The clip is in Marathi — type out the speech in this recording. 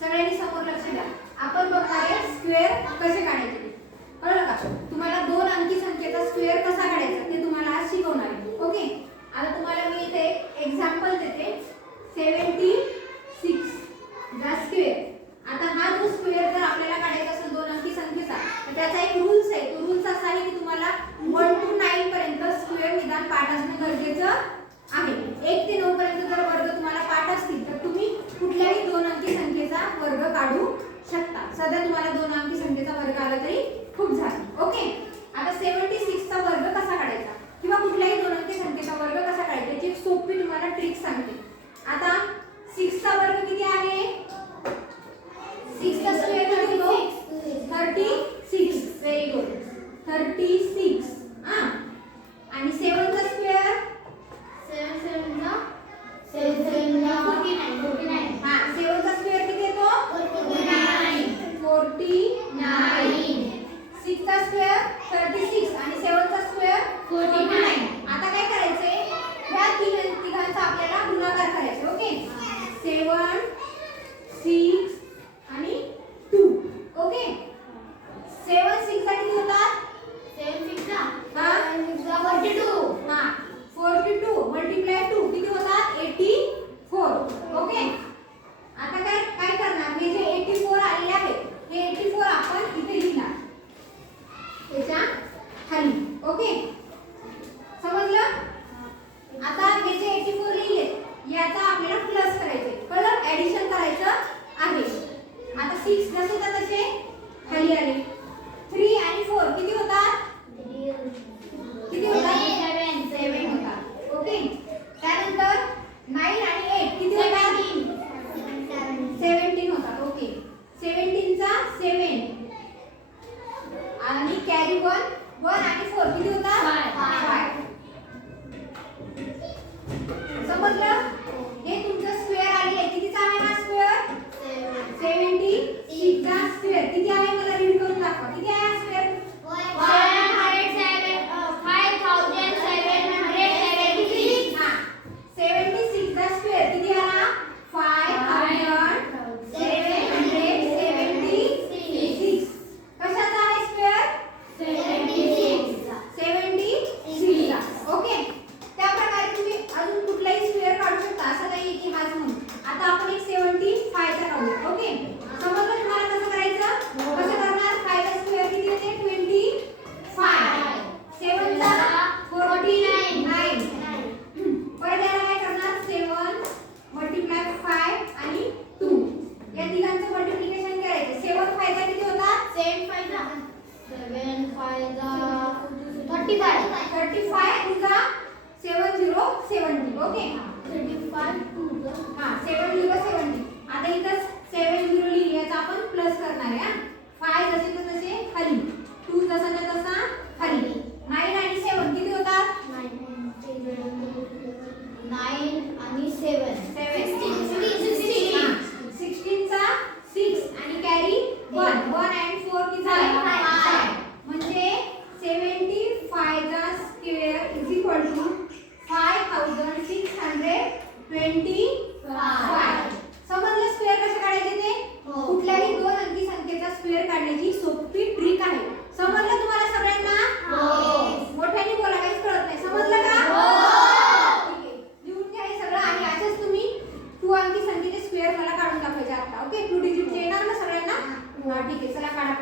सगळ्यांनी समोर लक्ष द्या. आपण बघणार आहे स्क्वेअर कसे काढायचे? कळलं का? तुम्हाला दोन अंकी संख्येचा स्क्वेअर कसा काढायचा ते तुम्हाला आज शिकवणार आहे. ओके? आता तुम्हाला मी इथे एक्झाम्पल देते. सेवन्टी सिक्स द स्क्वेअर आता हा जो स्क्वेअर जर आपल्याला काढायचा असेल दोन अंकी संख्येचा तर त्याचा एक रूल्स आहे. तो रूल्स असा आहे की तुम्हाला वन टू नाईन पर्यंत स्क्वेअर निदान पाठ असणं गरजेचं आहे. एक ते नऊ पर्यंत जर वर्ग तुम्हाला पाठ असतील तर तुम्ही कुठल्याही दोन अंकी संख्येचा वर्ग काढू शकता सध्या तुम्हाला दोन अंकी संख्येचा वर्ग आला तरी खूप झाला. ओके आता सेवन्टी सिक्सचा वर्ग कसा काढायचा? किंवा कुठल्याही दोन अंकी संख्येचा वर्ग कसा काढायचा? याची एक सोपी तुम्हाला ट्रिक सांगते. आता सिक्सचा वर्ग किती आहे? सिक्सचा स्क्वेअर किती होतो thirty six very good thirty six हा आणि सेवनचा स्क्वेअर हा सेवनचा स्क्वेअर किती येतो फोर्टी सिक्सचा स्क्वेअर थर्टी सिक्स आणि सेवनचा स्क्वेअर फोर्टी नाईन आता काय करायचंय ह्या तीन तिघांचा आपल्याला गुणाकार करायचा ओके सेवन सिक्स आणि टू ओके सेवन सिक्ससाठी किती होतात हा फोर्टी टू मल्टिप्लाय टू किती होतात? एटी फोर ओके आता काय काय करणार? हे जे एटी फोर आलेले आहे हे एटी फोर आपण इथे लिहिणार. त्याच्याखाली. ओके समजलं? आता हे जे 84 लिहिले याचा आपल्याला प्लस करायचे. कलर ऍडिशन करायचं आहे. आता सिक्स जसे तर तसे खाली आले 3 आणि 4 किती होतात किती होतात 7 होतात ओके त्यानंतर 9 आणि 8 किती होतात 17 होतात ओके 17 चा 7 आणि कॅरी 1 1 आणि 4 किती Five. Five. समजलं हे तुमचं स्क्वेअर आली आहे कितीचा आहे हा स्क्वेअर 76 चा स्क्वेअर किती आहे मला रीड करून दाखवा किती आहे हा स्क्वेअर हा 76 चा स्क्वेअर किती आला 5776 कशाचा आहे स्क्वेअर 76 चा ओके त्या प्रकारे तुम्ही अजून कुठलाही स्क्वेअर काढू शकता असं नाही की हाच म्हणून आता आपण एक 75 चा काढूया ओके समजलं तुम्हाला कसं करायचं कसं करणार 5 चा स्क्वेअर किती येते 25 7 चा 49 परत याला काय करणार 7 मल्टिप्लाय 5 आणि 2 या तिघांचं मल्टिप्लिकेशन करायचं 7 5 चा किती होतात 35 तुझा 70 70 ओके हा 70 70 आता इथं 70 लिहिली याचा आपण प्लस करणार आहे हा 5 जसे तर तसे खाली 2 जसा तर तसा खाली 9 आणि 7 किती होतात 7 हा 16 चा 6 आणि कॅरी 1 1 and 4 किती झाला Five. 5 म्हणजे 75 चा स्क्वेअर इज इक्वल टू 5625 समजलं स्क्वेअर कसं काढायचे ते हो. कुठल्याही दोन अंकी संख्येचा स्क्वेअर काढण्याची सोपी ट्रिक आहे समजलं तुम्हाला सगळ्यांना मोठ्याने बोला काहीच कळत नाही समजलं का ठीक आहे लिहून घ्या हे सगळं आणि असेच तुम्ही टू अंकी संख्येचे स्क्वेअर मला काढून दाखवायचे आता. ओके? टू डिजिटचे येणार ना सगळ्यांना? हा. ठीक आहे. चला काढा